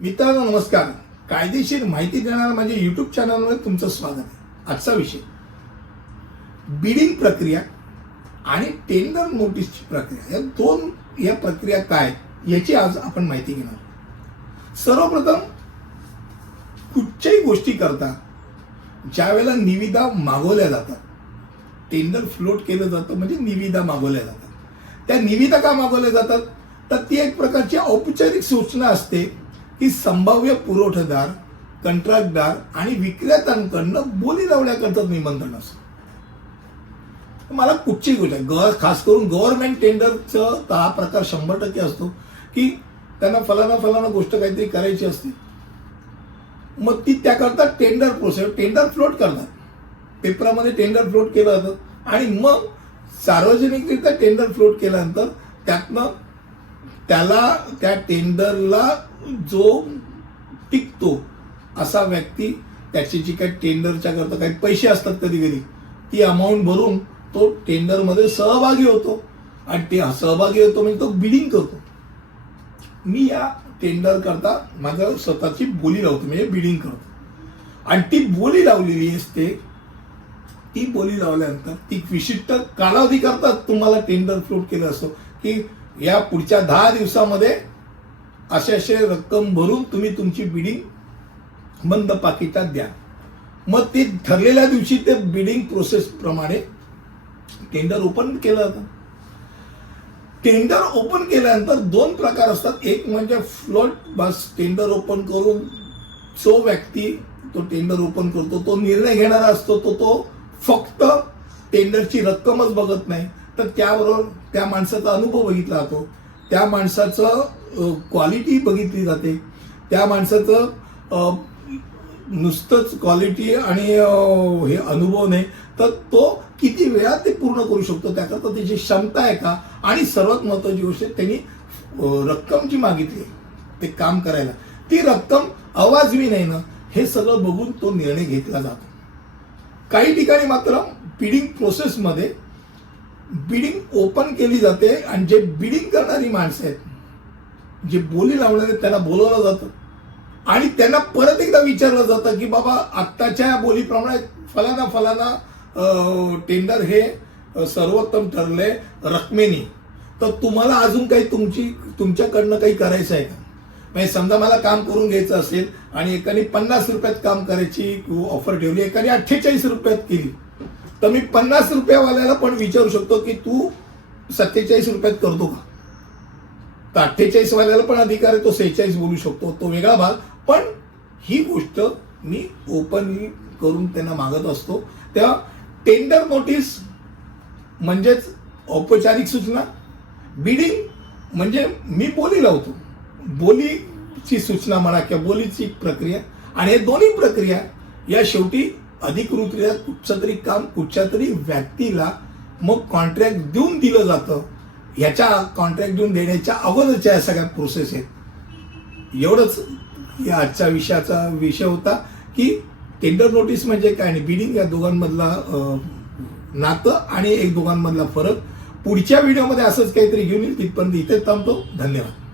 मित्रांनो नमस्कार. कायदेशीर माहिती देणारा माझ्या युट्यूब चॅनलमध्ये तुमचं स्वागत आहे. आजचा विषय. बिडिंग प्रक्रिया आणि टेंडर नोटीसची प्रक्रिया. या दोन या प्रक्रिया काय याची आज आपण माहिती घेणार आहोत. सर्वप्रथम कुठच्याही गोष्टी करता ज्या वेळेला निविदा मागवल्या जातात टेंडर फ्लोट केलं जातं म्हणजे निविदा मागवल्या जातात. त्या निविदा का मागवल्या जातात? तर ती एक प्रकारची औपचारिक सूचना असते. ही संभाव्य पुरवठादार कंत्राटदार आणि विक्रेत्यांकडनं बोली लावण्याकरता निमंत्रण असतं. मला कुठची गोष्ट आहे? ग खास करून गव्हर्नमेंट टेंडरचं तर हा प्रकार शंभर टक्के असतो की त्यांना फलाना फलाना गोष्ट काहीतरी करायची असते. मग ती त्याकरता टेंडर प्रोसेस टेंडर फ्लोट करतात. पेपरामध्ये टेंडर फ्लोट केलं जातं. आणि मग सार्वजनिकरित्या टेंडर फ्लोट केल्यानंतर त्यातनं त्याला त्या टेंडरला जो टिकतो असा व्यक्ती त्याची जी काही टेंडरच्या करता काही पैसे असतात कधी कधी ती अमाऊंट भरून तो टेंडरमध्ये सहभागी होतो. आणि ते सहभागी होतो म्हणजे तो बिडिंग करतो. मी या टेंडर करता माझ्या स्वतःची बोली लावतो म्हणजे बिडिंग करतो. आणि ती बोली लावलेली असते ती बोली लावल्यानंतर ती विशिष्ट कालावधी करतात तुम्हाला टेंडर फ्लोट केलं असतो की या पुढच्या दहा दिवसामध्ये असे असे रक्कम भरून तुम्ही तुमची बिडिंग बंद पाकिटात द्या. मग ते ठरलेल्या दिवशी ते बिडिंग प्रोसेस प्रमाणे टेंडर ओपन केलं जातं टेंडर ओपन केल्यानंतर दोन प्रकार असतात. एक म्हणजे फ्लोट बस टेंडर ओपन करून जो व्यक्ती तो टेंडर ओपन करतो तो निर्णय घेणारा असतो तो तो फक्त टेंडरची रक्कमच बघत नाही. तर त्याबरोबर त्या माणसाचा अनुभव बघितला जातो. त्या माणसाचं क्वालिटी बघितली जाते. त्या माणसाचं नुसतंच क्वालिटी आणि हे अनुभव नाही. तर तो किती वेळात ते पूर्ण करू शकतो? त्याकरता त्याची क्षमता आहे का? आणि सर्वात महत्वाची गोष्ट त्यांनी रक्कम जी मागितली. ते काम करायला. ती रक्कम अवाजवी नाही ना हे सगळं बघून तो निर्णय घेतला जातो. काही ठिकाणी मात्र बिडिंग प्रोसेसमध्ये बिडिंग ओपन केली जाते आणि जे बिडिंग करणारी माणसं आहेत जे बोली लावणारे त्यांना बोलवलं जातं. आणि त्यांना परत एकदा विचारलं जातं की बाबा आत्ताच्या बोलीप्रमाणे फलाना फलाना टेंडर हे सर्वोत्तम ठरले रकमेनी. तर तुम्हाला अजून काही तुमची तुमच्याकडनं काही करायचं आहे का? म्हणजे समजा मला काम करून घ्यायचं असेल आणि एकाने पन्नास रुपयात काम करायची ऑफर ठेवली एकाने अठ्ठेचाळीस रुपयात केली. तर मी पन्नास रुपयावाल्याला पण विचारू शकतो की तू सत्तेचाळीस रुपयात करतो का? तर अठ्ठेचाळीस वाल्याला पण अधिकार आहे तो सेहेचाळीस बोलू शकतो तो वेगळा भाग. पण ही गोष्ट मी ओपन करून त्यांना मागत असतो. तेव्हा टेंडर नोटीस म्हणजेच औपचारिक सूचना बिडिंग म्हणजे मी बोली लावतो. बोलीची सूचना म्हणा किंवा बोलीची प्रक्रिया. आणि हे दोन्ही प्रक्रिया या शेवटी अधिकृतरित्या कुठचं तरी काम कुठच्या तरी व्यक्तीला मग कॉन्ट्रॅक्ट देऊन दिलं जातं. ह्याच्या कॉन्ट्रॅक्ट देऊन देण्याच्या अगोदरच्या या सगळ्या प्रोसेस आहेत. एवढंच या आजच्या विषयाचा विषय होता की टेंडर नोटीस म्हणजे काय आणि बिडिंग या दोघांमधला नातं आणि एक दोघांमधला फरक. पुढच्या व्हिडिओमध्ये असंच काहीतरी घेऊन येईल. तिथपर्यंत इथे थांबतो. धन्यवाद.